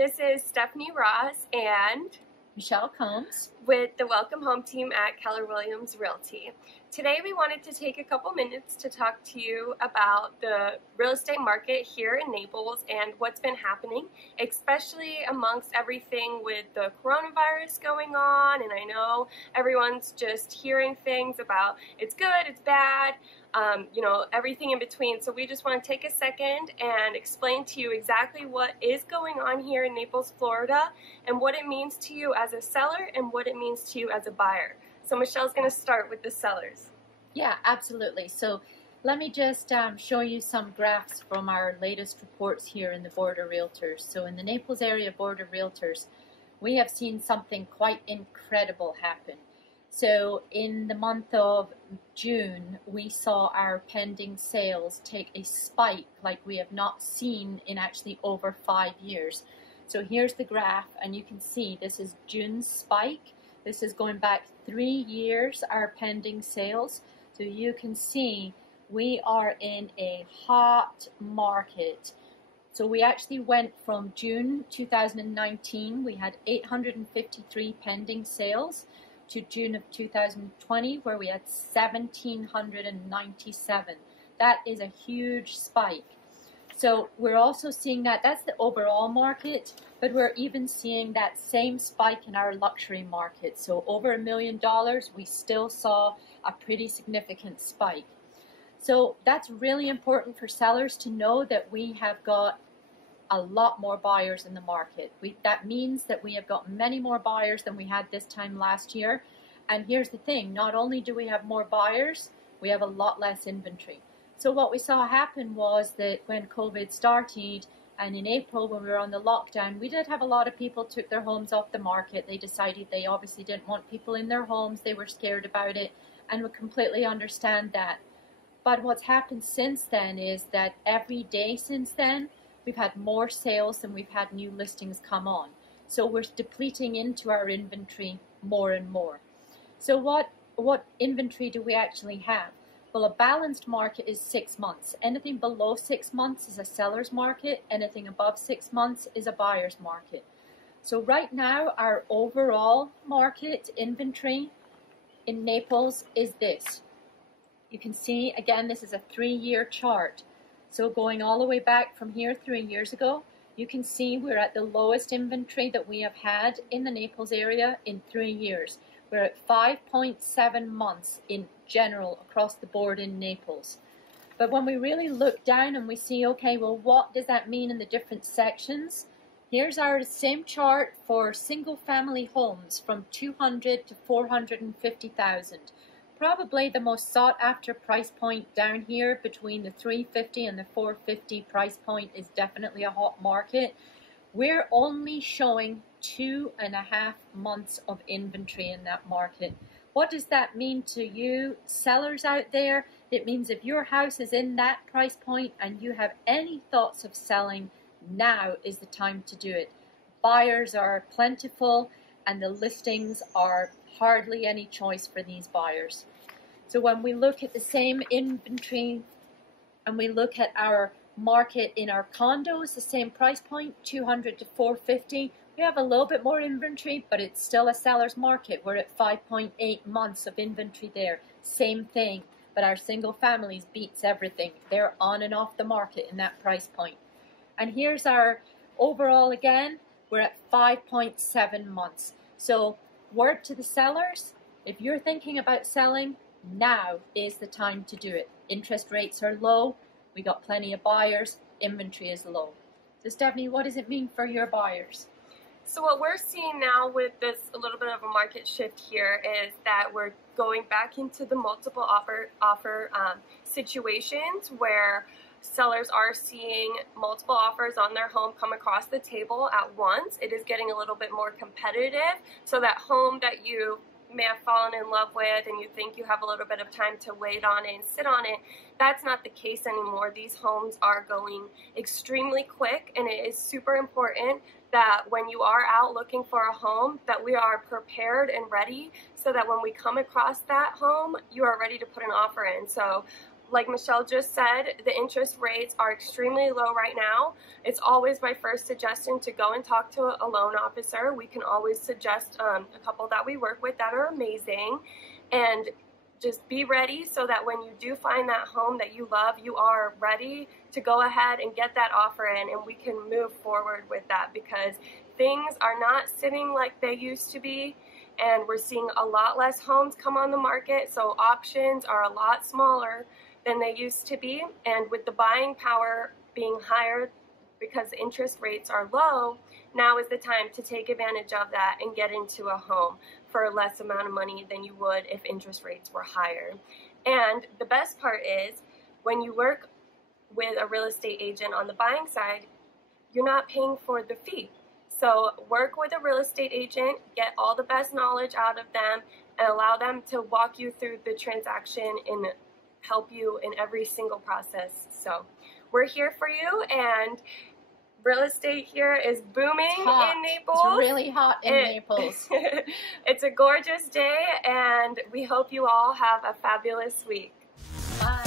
This is Stephanie Ross and Michelle Combs with the Welcome Home team at Keller Williams Realty. Today we wanted to take a couple minutes to talk to you about the real estate market here in Naples and what's been happening, especially amongst everything with the coronavirus going on. And I know everyone's just hearing things about it's good, it's bad, everything in between. So we just want to take a second and explain to you exactly what is going on here in Naples, Florida, and what it means to you as a seller and what it means to you as a buyer. So Michelle's going to start with the sellers. Yeah, absolutely. So let me just show you some graphs from our latest reports here in the Board of Realtors. So in the Naples area Board of Realtors, we have seen something quite incredible happen. So in the month of June, we saw our pending sales take a spike like we have not seen in actually over 5 years. So here's the graph, and you can see this is June's spike. This is going back 3 years, our pending sales. So you can see we are in a hot market. So we actually went from June 2019, we had 853 pending sales, to June of 2020, where we had 1,797. That is a huge spike. So we're also seeing that's the overall market, but we're even seeing that same spike in our luxury market. So over $1 million, we still saw a pretty significant spike. So that's really important for sellers to know that we have got a lot more buyers in the market. That means that we have got many more buyers than we had this time last year. And here's the thing, not only do we have more buyers, we have a lot less inventory. So what we saw happen was that when COVID started, and in April when we were on the lockdown, we did have a lot of people took their homes off the market. They decided they obviously didn't want people in their homes. They were scared about it, and we completely understand that. But what's happened since then is that every day since then, we've had more sales than we've had new listings come on. So we're depleting into our inventory more and more. So what inventory do we actually have? Well, a balanced market is 6 months. Anything below 6 months is a seller's market. Anything above 6 months is a buyer's market. So right now, our overall market inventory in Naples is this. You can see, again, this is a 3-year chart. So going all the way back from here 3 years ago, you can see we're at the lowest inventory that we have had in the Naples area in 3 years. We're at 5.7 months in general across the board in Naples. But when we really look down and we see, okay, well, what does that mean in the different sections? Here's our same chart for single family homes from 200 to 450,000. Probably the most sought after price point down here between the 350 and the 450 price point is definitely a hot market. We're only showing 2.5 months of inventory in that market. What does that mean to you sellers out there? It means if your house is in that price point and you have any thoughts of selling, now is the time to do it. Buyers are plentiful and the listings are hardly any choice for these buyers. So when we look at the same inventory and we look at our market in our condos, the same price point, 200 to 450, we have a little bit more inventory, but it's still a seller's market. We're at 5.8 months of inventory there. Same thing, but our single families beats everything. They're on and off the market in that price point. And here's our overall again, we're at 5.7 months. So word to the sellers, if you're thinking about selling, now is the time to do it. Interest rates are low. We got plenty of buyers. Inventory is low. So Stephanie, what does it mean for your buyers? So what we're seeing now with this a little bit of a market shift here is that we're going back into the multiple offer situations where sellers are seeing multiple offers on their home come across the table at once. It is getting a little bit more competitive. So that home that you may have fallen in love with and you think you have a little bit of time to wait on it and sit on it, that's not the case anymore. These homes are going extremely quick, and it is super important that when you are out looking for a home, that we are prepared and ready so that when we come across that home, you are ready to put an offer in. So like Michelle just said, the interest rates are extremely low right now. It's always my first suggestion to go and talk to a loan officer. We can always suggest a couple that we work with that are amazing, and just be ready so that when you do find that home that you love, you are ready to go ahead and get that offer in, and we can move forward with that, because things are not sitting like they used to be, and we're seeing a lot less homes come on the market, so options are a lot smaller than they used to be. And with the buying power being higher because interest rates are low, now is the time to take advantage of that and get into a home for a less amount of money than you would if interest rates were higher. And the best part is, when you work with a real estate agent on the buying side, you're not paying for the fee. So work with a real estate agent, get all the best knowledge out of them, and allow them to walk you through the transaction and help you in every single process. So we're here for you, and real estate here is booming in Naples. It's really hot in Naples. It's a gorgeous day, and we hope you all have a fabulous week. Bye.